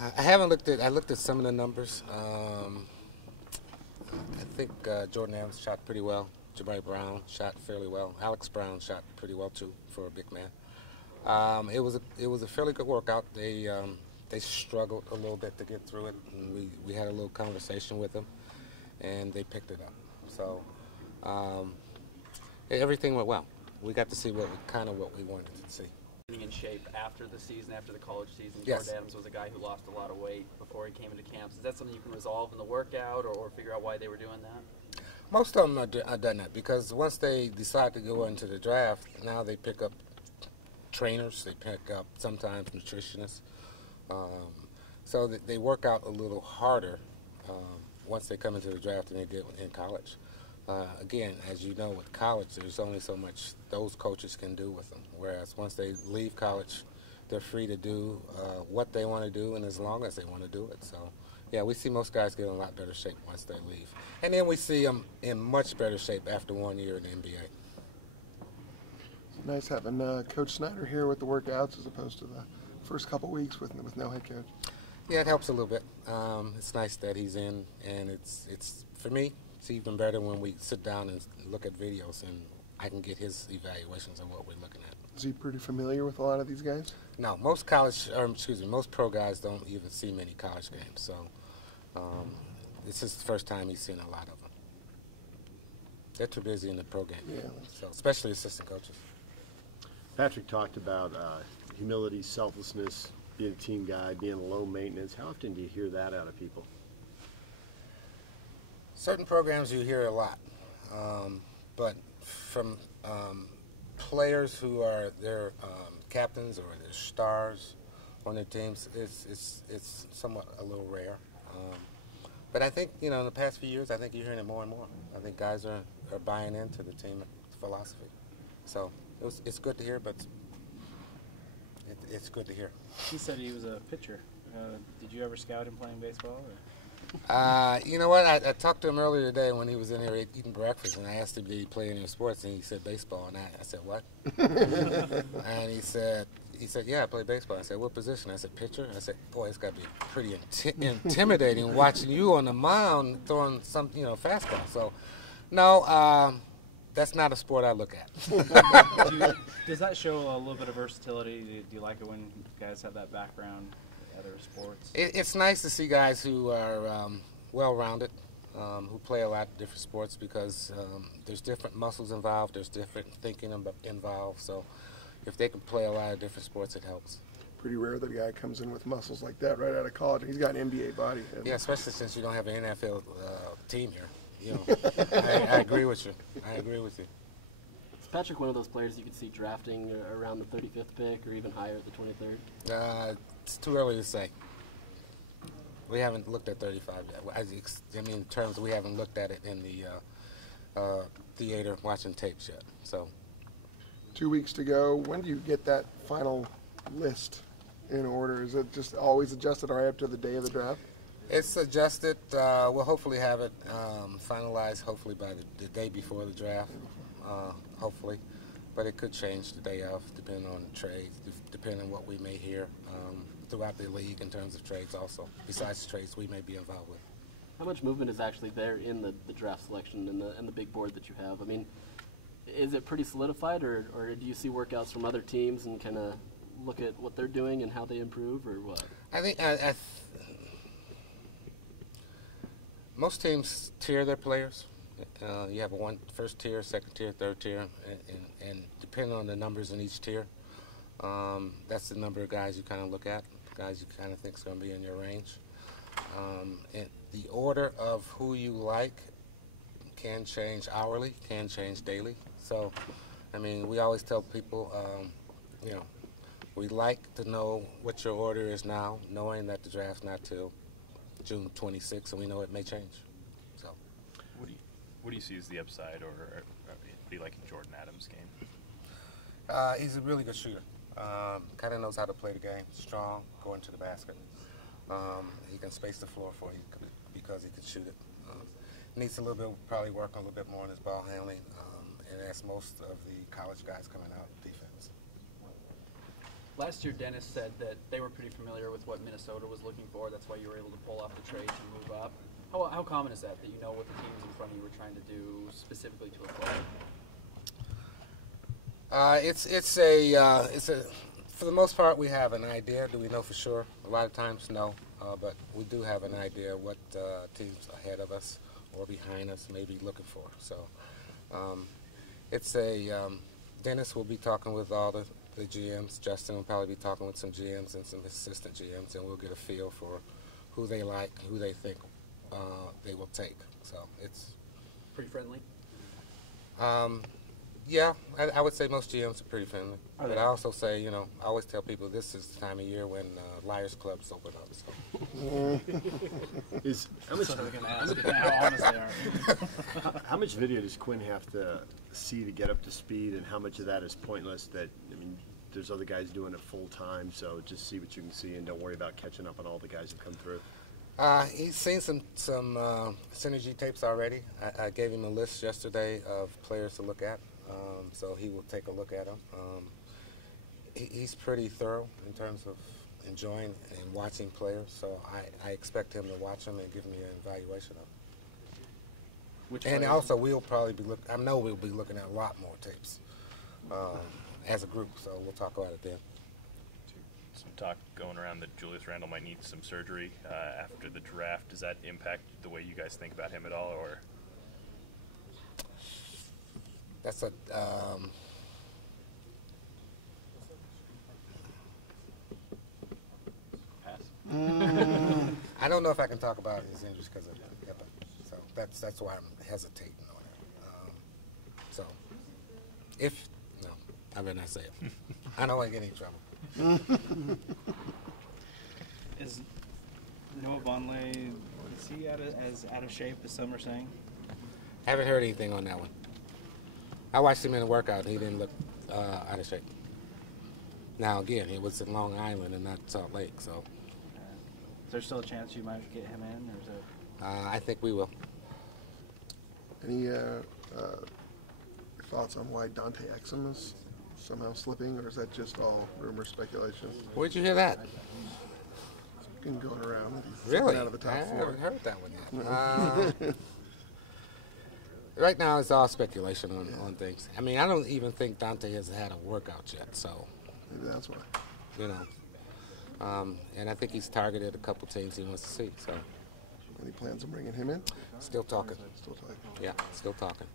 I haven't looked at. I looked at some of the numbers. I think Jordan Adams shot pretty well. Jabari Brown shot fairly well. Alex Brown shot pretty well too for a big man. It was a fairly good workout. They struggled a little bit to get through it, and we had a little conversation with them, and they picked it up. So everything went well. We got to see what we wanted to see. In shape after the season, after the college season. Yes. Jordan Adams was a guy who lost a lot of weight before he came into camps. Is that something you can resolve in the workout, or figure out why they were doing that? Most of them are done that because once they decide to go into the draft, now they pick up trainers, they pick up sometimes nutritionists. So that they work out a little harder once they come into the draft than they did in college. Again, as you know, with college, there's only so much those coaches can do with them. Whereas once they leave college, they're free to do what they want to do and as long as they want to do it. So, yeah, we see most guys get in a lot better shape once they leave. And then we see them in much better shape after 1 year in the NBA. It's nice having Coach Snyder here with the workouts as opposed to the first couple weeks with no head coach. Yeah, it helps a little bit. It's nice that he's in, and it's for me, it's even better when we sit down and look at videos and I can get his evaluations of what we're looking at. Is he pretty familiar with a lot of these guys? No, most most pro guys don't even see many college games, so this is the first time he's seen a lot of them. They're too busy in the pro game, so especially assistant coaches. Patrick talked about humility, selflessness, being a team guy, being low maintenance. How often do you hear that out of people? Certain programs you hear a lot, but from players who are their captains or their stars on their teams, it's somewhat a little rare. But I think, in the past few years, I think you're hearing it more and more. I think guys are buying into the team philosophy. So it's good to hear, but it's good to hear. He said he was a pitcher. Did you ever scout him playing baseball? Or? You know what? I talked to him earlier today when he was in here eating breakfast, and I asked him, did he play any sports, and he said baseball. And I said, what? And he said, yeah, I play baseball. I said, what position? I said, pitcher. I said, boy, it's got to be pretty intimidating watching you on the mound throwing some, fastball. So, no, that's not a sport I look at. Does that show a little bit of versatility? Do you like it when guys have that background in other sports? It's nice to see guys who are well-rounded, who play a lot of different sports because there's different muscles involved, there's different thinking involved. So if they can play a lot of different sports, it helps. Pretty rare that a guy comes in with muscles like that right out of college. He's got an NBA body. Yeah, especially since you don't have an NFL team here. I agree with you. I agree with you. Is Patrick one of those players you could see drafting around the 35th pick or even higher at the 23rd? It's too early to say. We haven't looked at 35 yet. In terms of we haven't looked at it in the theater watching tapes yet. So 2 weeks to go. When do you get that final list in order? Is it just always adjusted right up to the day of the draft? It's adjusted. We'll hopefully have it finalized hopefully by the day before the draft, hopefully. But it could change the day of, depending on trades, depending on what we may hear throughout the league in terms of trades also, besides the trades we may be involved with. How much movement is actually there in the draft selection and the big board that you have? I mean, is it pretty solidified, or do you see workouts from other teams and kind of look at what they're doing and how they improve, or what? I think most teams tier their players. You have first tier, second tier, third tier, and depending on the numbers in each tier, that's the number of guys you kind of look at, guys you kind of think is going to be in your range. And the order of who you like can change hourly, can change daily. So, we always tell people, we like to know what your order is now, knowing that the draft's not till June 26th, and we know it may change. So, what do you see as the upside, or what do you like in Jordan Adams' game? He's a really good shooter. Kind of knows how to play the game. Strong, going to the basket. He can space the floor for you because he can shoot it. Needs a little bit, probably work a little bit more on his ball handling, and that's most of the college guys coming out defense. Last year, Dennis said that they were pretty familiar with what Minnesota was looking for. That's why you were able to pull off the trades and move up. How common is that you know what the teams in front of you were trying to do specifically to acquire? It's a for the most part we have an idea. Do we know for sure? A lot of times no, but we do have an idea what teams ahead of us or behind us may be looking for. So Dennis will be talking with all the GMs. Justin will probably be talking with some GMs and some assistant GMs, and we'll get a feel for who they like, who they think they will take. So it's Pretty friendly? yeah, I would say most GMs are pretty friendly. Are But they? I also say, I always tell people this is the time of year when Liars Clubs open up. So. Is how much So they're going to ask how honest they are. how much video does Quinn have to see to get up to speed, and how much of that is pointless? That there's other guys doing it full time, so just see what you can see and don't worry about catching up on all the guys that come through. He's seen some synergy tapes already. I gave him a list yesterday of players to look at, so he will take a look at them. He's pretty thorough in terms of enjoying and watching players, so I expect him to watch them and give me an evaluation of them. Which And players? also, we'll probably be I know we'll be looking at a lot more tapes as a group, so we'll talk about it then. Some talk going around that Julius Randle might need some surgery after the draft. Does that impact the way you guys think about him at all, or? That's a Pass. I don't know if I can talk about his injuries because of HIPAA, so that's why I'm hesitating on it. So, no, I better not say it. I don't want to get in trouble. Is Noah Vonleh, is he as out of shape as some are saying? Haven't heard anything on that one. I watched him in a workout, and he didn't look out of shape. Now, again, it was in Long Island and not Salt Lake, so Is there still a chance you might get him in, or is it? I think we will. Any thoughts on why Dante Exum is somehow slipping, or is that just all rumor speculation? Where'd you hear that? It's been going around that he's Really? slipping out of the top I four. haven't heard that one yet. Right now, it's all speculation on things. I mean, I don't even think Dante has had a workout yet, so, Maybe that's why. and I think he's targeted a couple teams he wants to see, so Any plans on bringing him in? still talking. Still talking. Yeah, still talking.